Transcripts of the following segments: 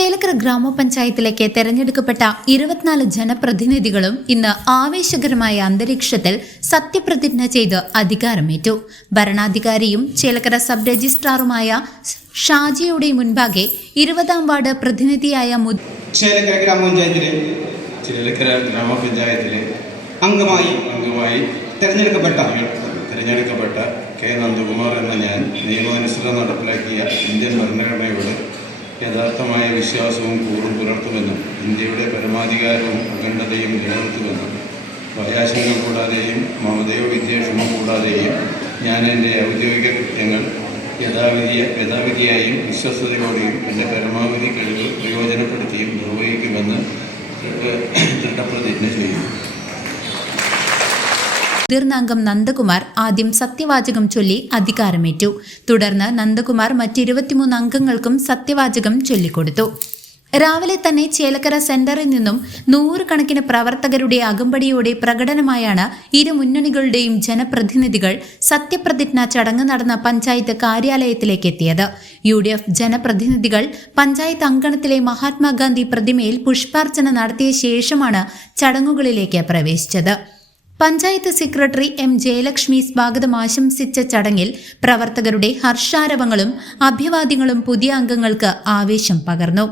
Chelakkara ഗ്രാമപഞ്ചായത്തിലേക്ക് തെരഞ്ഞെടുക്കപ്പെട്ട ഇരുപത്തിനാല് ജനപ്രതിനിധികളും ഇന്ന് ആവേശകരമായ അന്തരീക്ഷത്തിൽ സത്യപ്രതിജ്ഞ ചെയ്ത് അധികാരമേറ്റു. ഭരണാധികാരിയും ചേലക്കര സബ് രജിസ്ട്രാറുമായ ഷാജിയുടെ മുൻപാകെ ഇരുപതാം വാർഡ് പ്രതിനിധിയായ ചേലക്കര ഗ്രാമപഞ്ചായത്തിലെ ചേലക്കര ഗ്രാമപഞ്ചായത്തിലെ അംഗമായി അംഗമായി തെരഞ്ഞെടുക്കപ്പെട്ട തിരഞ്ഞെടുക്കപ്പെട്ട കെ നന്ദകുമാർ എന്ന ഞാൻ നിയമാനുസൃതം നടപ്പിലാക്കിയ ഇന്ത്യൻ ഭരണഘടനയോട് യഥാർത്ഥമായ വിശ്വാസവും കൂറും പുലർത്തുമെന്നും ഇന്ത്യയുടെ പരമാധികാരവും അഖണ്ഡതയും നിലനിർത്തുമെന്നും ഭയാശങ്ക കൂടാതെയും മമതയോ വിദ്വേഷമോ കൂടാതെയും ഞാൻ എന്റെ ഔദ്യോഗിക കൃത്യങ്ങൾ യഥാവിധി യഥാവിധിയായും വിശ്വസ്തയോടെയും എന്റെ പരമാവധി കഴിവ് പ്രയോജനപ്പെടുത്തിയും നിർവഹിക്കുമെന്ന് ദൃഢപ്രതിജ്ഞ ചെയ്യുന്നു. മുതിർന്ന അംഗം നന്ദകുമാർ ആദ്യം സത്യവാചകം ചൊല്ലി അധികാരമേറ്റു. തുടർന്ന് നന്ദകുമാർ മറ്റിരുപത്തിമൂന്ന് അംഗങ്ങൾക്കും സത്യവാചകം ചൊല്ലിക്കൊടുത്തു. രാവിലെ തന്നെ ചേലക്കര സെന്ററിൽ നിന്നും നൂറുകണക്കിന് പ്രവർത്തകരുടെ അകമ്പടിയോടെ പ്രകടനമായാണ് ഇരു മുന്നണികളുടെയും ജനപ്രതിനിധികൾ സത്യപ്രതിജ്ഞ ചടങ്ങ് നടന്ന പഞ്ചായത്ത് കാര്യാലയത്തിലേക്ക് എത്തിയത്. യു ഡി എഫ് ജനപ്രതിനിധികൾ പഞ്ചായത്ത് അങ്കണത്തിലെ മഹാത്മാഗാന്ധി പ്രതിമയിൽ പുഷ്പാർച്ചന നടത്തിയ ശേഷമാണ് ചടങ്ങുകളിലേക്ക് പ്രവേശിച്ചത്. പഞ്ചായത്ത് സെക്രട്ടറി എം ജയലക്ഷ്മി സ്വാഗതം ആശംസിച്ച ചടങ്ങിൽ പ്രവർത്തകരുടെ ഹർഷാരവങ്ങളും അഭിവാദ്യങ്ങളും പുതിയ അംഗങ്ങൾക്ക് ആവേശം പകർന്നു.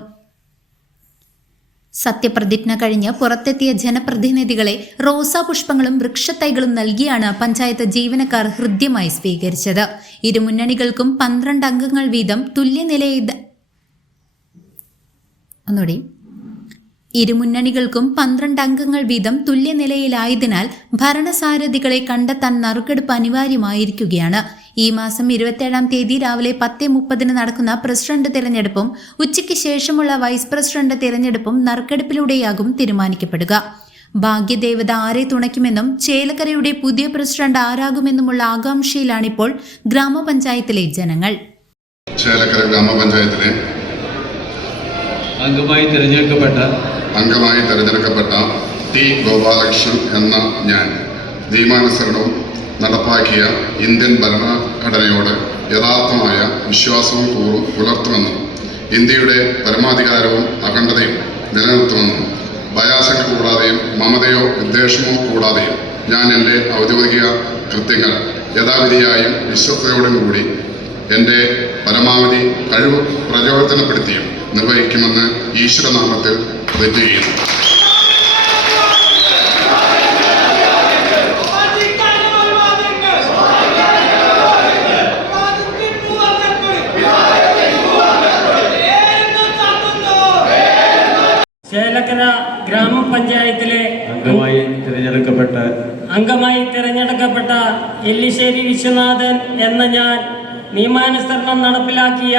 സത്യപ്രതിജ്ഞ കഴിഞ്ഞ് പുറത്തെത്തിയ ജനപ്രതിനിധികളെ റോസാ പുഷ്പങ്ങളും വൃക്ഷത്തൈകളും നൽകിയാണ് പഞ്ചായത്ത് ജീവനക്കാർ ഹൃദ്യമായി സ്വീകരിച്ചത്. ഇരുമുന്നണികൾക്കും പന്ത്രണ്ട് അംഗങ്ങൾ വീതം തുല്യനിലയിൽ ഒന്നുകൂടി. ഇരുമുന്നണികൾക്കും പന്ത്രണ്ട് അംഗങ്ങൾ വീതം തുല്യനിലയിലായതിനാൽ ഭരണസാരഥികളെ കണ്ടെത്താൻ നറുക്കെടുപ്പ് അനിവാര്യമായിരിക്കുകയാണ്. ഈ മാസം ഇരുപത്തിയേഴാം തീയതി രാവിലെ പത്ത് മുപ്പതിന് നടക്കുന്ന പ്രസിഡന്റ് തിരഞ്ഞെടുപ്പും ഉച്ചയ്ക്ക് ശേഷമുള്ള വൈസ് പ്രസിഡന്റ് തിരഞ്ഞെടുപ്പും നറുക്കെടുപ്പിലൂടെയാകും തീരുമാനിക്കപ്പെടുക. ഭാഗ്യദേവത ആരെ തുണയ്ക്കുമെന്നും ചേലക്കരയുടെ പുതിയ പ്രസിഡന്റ് ആരാകുമെന്നുമുള്ള ആകാംക്ഷയിലാണിപ്പോൾ ഗ്രാമപഞ്ചായത്തിലെ ജനങ്ങൾ. ചേലക്കര ഗ്രാമപഞ്ചായത്തിലെ അംഗമായി തിരഞ്ഞെടുക്കപ്പെട്ട അംഗമായി തെരഞ്ഞെടുക്കപ്പെട്ട ടി ഗോപാലകൃഷ്ണൻ എന്ന ഞാൻ നിയമാനുസരണവും നടപ്പാക്കിയ ഇന്ത്യൻ ഭരണഘടനയോട് യഥാർത്ഥമായ വിശ്വാസവും കൂറും പുലർത്തുമെന്നും ഇന്ത്യയുടെ പരമാധികാരവും അഖണ്ഡതയും നിലനിർത്തുമെന്നും ബയാസങ്ങൾ കൂടാതെയും മമതയോ വിദ്വേഷമോ കൂടാതെയും ഞാൻ എന്റെ ഔദ്യോഗിക കൃത്യങ്ങൾ യഥാവിധിയായും വിശ്വസ്തയോടും കൂടി എന്റെ പരമാവധി കഴിവ് പ്രചോദനപ്പെടുത്തിയും നിർവഹിക്കുമെന്ന് ഈശ്വരനാമത്തിൽ ചെയ്യുന്നു ചേലക്കര ഗ്രാമപഞ്ചായത്തിലെ അംഗമായി തിരഞ്ഞെടുക്കപ്പെട്ട അംഗമായി തിരഞ്ഞെടുക്കപ്പെട്ട എല്ലിശ്ശേരി വിശ്വനാഥൻ എന്ന ഞാൻ നിയമാനുസരണം നടപ്പിലാക്കിയ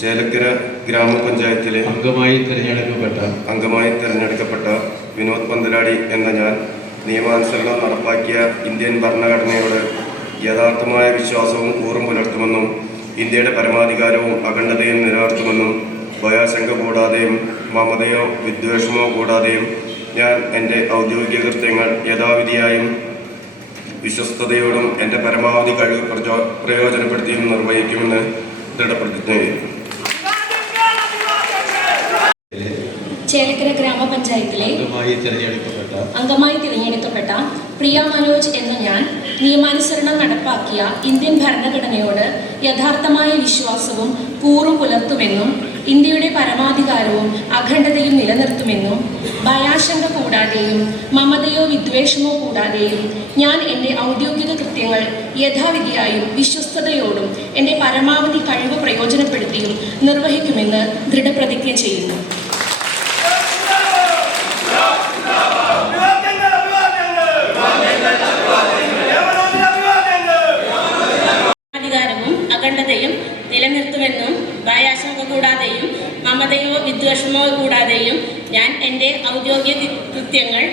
ചേലക്കര ഗ്രാമപഞ്ചായത്തിലെ അംഗമായി തിരഞ്ഞെടുക്കപ്പെട്ട അംഗമായി തിരഞ്ഞെടുക്കപ്പെട്ട വിനോദ് പന്തലാടി എന്ന ഞാൻ നിയമാനുസരണം നടപ്പാക്കിയ ഇന്ത്യൻ ഭരണഘടനയോട് യഥാർത്ഥമായ വിശ്വാസവും ഊറും പുലർത്തുമെന്നും ഇന്ത്യയുടെ പരമാധികാരവും അഖണ്ഡതയും നിലനിർത്തുമെന്നും ഭയാശങ്ക കൂടാതെയും മമതയോ വിദ്വേഷമോ കൂടാതെയും ഞാൻ എന്റെ ഔദ്യോഗിക കൃത്യങ്ങൾ യഥാവിധിയായും വിശ്വസ്തയോടും എന്റെ പരമാവധി കഴിവ് പ്രചോ പ്രയോജനപ്പെടുത്തിയും നിർവഹിക്കുമെന്ന് ദൃഢപ്രതിജ്ഞ ചെയ്യുന്നു ചേലക്കര തിരഞ്ഞെടുക്കപ്പെട്ട അംഗമായി തിരഞ്ഞെടുക്കപ്പെട്ട പ്രിയ മനോജ് എന്ന ഞാൻ നിയമാനുസരണം നടപ്പാക്കിയ ഇന്ത്യൻ ഭരണഘടനയോട് യഥാർത്ഥമായ വിശ്വാസവും കൂറും പുലർത്തുമെന്നും ഇന്ത്യയുടെ പരമാധികാരവും അഖണ്ഡതയും നിലനിർത്തുമെന്നും ഭയാശങ്ക കൂടാതെയും മമതയോ വിദ്വേഷമോ കൂടാതെയും ഞാൻ എന്റെ ഔദ്യോഗിക കൃത്യങ്ങൾ യഥാവിധിയായും വിശ്വസ്തയോടും എന്റെ പരമാവധി കഴിവ് പ്രയോജനപ്പെടുത്തിയും നിർവഹിക്കുമെന്ന് ദൃഢപ്രതിജ്ഞ ചെയ്യുന്നു അധികാരവും അഖണ്ഡതയും നിലനിർത്തുമെന്നും ഭയാശങ്ക കൂടാതെയും മമതയോ വിദ്വേഷമോ കൂടാതെയും ഞാൻ എന്റെ ഔദ്യോഗിക കൃത്യങ്ങൾ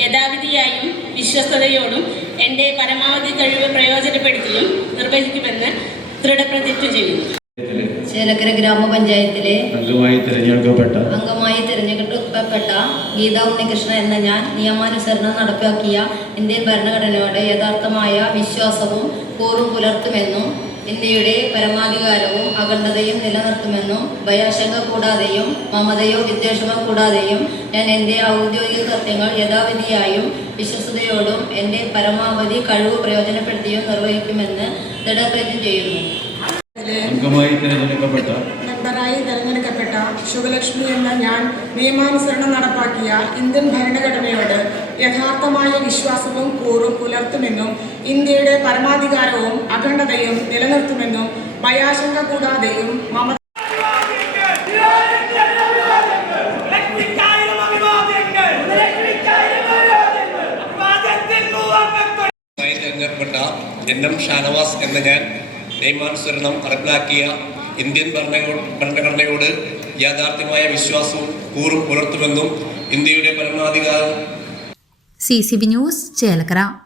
യഥാവിധിയായും വിശ്വസ്തയോടും എന്റെ പരമാവധി കഴിവ് പ്രയോജനപ്പെടുത്തിയും നിർവഹിക്കുമെന്ന് ദൃഢപ്രതിജ്ഞ ചെയ്യുന്നു. ചേലക്കര ഗ്രാമപഞ്ചായത്തിലെ അംഗമായി തിരഞ്ഞെടുക്കപ്പെട്ട അംഗമായി തിരഞ്ഞെടുക്കപ്പെട്ട ഗീത ഉണ്ണികൃഷ്ണൻ എന്ന ഞാൻ നിയമാനുസരണം നടപ്പാക്കിയ ഇന്ത്യൻ ഭരണഘടനയോട് യഥാർത്ഥമായ വിശ്വാസവും കൂറും പുലർത്തുമെന്നും ഇന്ത്യയുടെ പരമാധികാരവും അഖണ്ഡതയും നിലനിർത്തുമെന്നും ഭയാശങ്ക കൂടാതെയും മമതയോ വിദ്വേഷമോ കൂടാതെയും ഞാൻ എന്റെ ഔദ്യോഗിക കൃത്യങ്ങൾ യഥാവിധിയായും വിശ്വസ്തയോടും എന്റെ പരമാവധി കഴിവ് പ്രയോജനപ്പെടുത്തിയും നിർവഹിക്കുമെന്ന് ദൃഢപ്രതിജ്ഞ ചെയ്യുന്നു. തിരഞ്ഞെടുക്കപ്പെട്ട മെമ്പറായി തെരഞ്ഞെടുക്കപ്പെട്ട ശുഭലക്ഷ്മി എന്ന ഞാൻ നിയമാനുസരണം നടപ്പാക്കിയ ഇന്ത്യൻ ഭരണഘടനയോട് യഥാർത്ഥമായ വിശ്വാസവും കൂറും പുലർത്തുമെന്നും ഇന്ത്യയുടെ പരമാധികാരവും അഖണ്ഡതയും നിലനിർത്തുമെന്നും ഭയാശങ്ക കൂടാതെയും മമത തെരഞ്ഞെടുക്കപ്പെട്ട എൻ എം ഷാനവാസ് എന്ന ഞാൻ നിയമാനുസരണം നടപ്പിലാക്കിയ ഇന്ത്യൻ ഭരണഘ- ഭരണഘടനയോട് യാഥാർത്ഥ്യമായ വിശ്വാസവും കൂറും പുലർത്തുമെന്നും ഇന്ത്യയുടെ പരമാധികാരം C C B news Chelakkara.